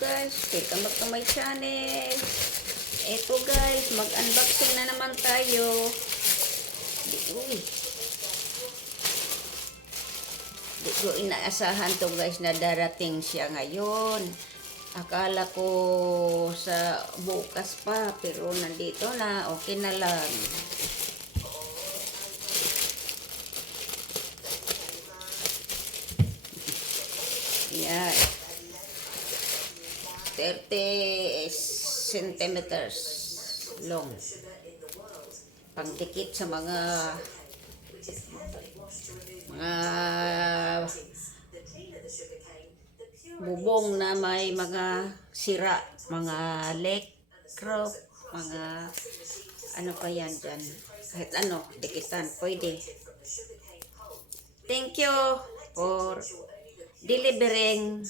guys, welcome back to my channel. Eto guys, mag-unboxing na naman tayo. Uy, di ko inaasahan to guys na darating siya ngayon. Akala ko sa bukas pa, pero nandito na, okay na lang. Yan. 30 centimeters long. Pangdikit sa mga bubong na may mga sira, mga lekro, mga ano pa yan dyan. Kahit ano, dikitan, pwede. Thank you for delivering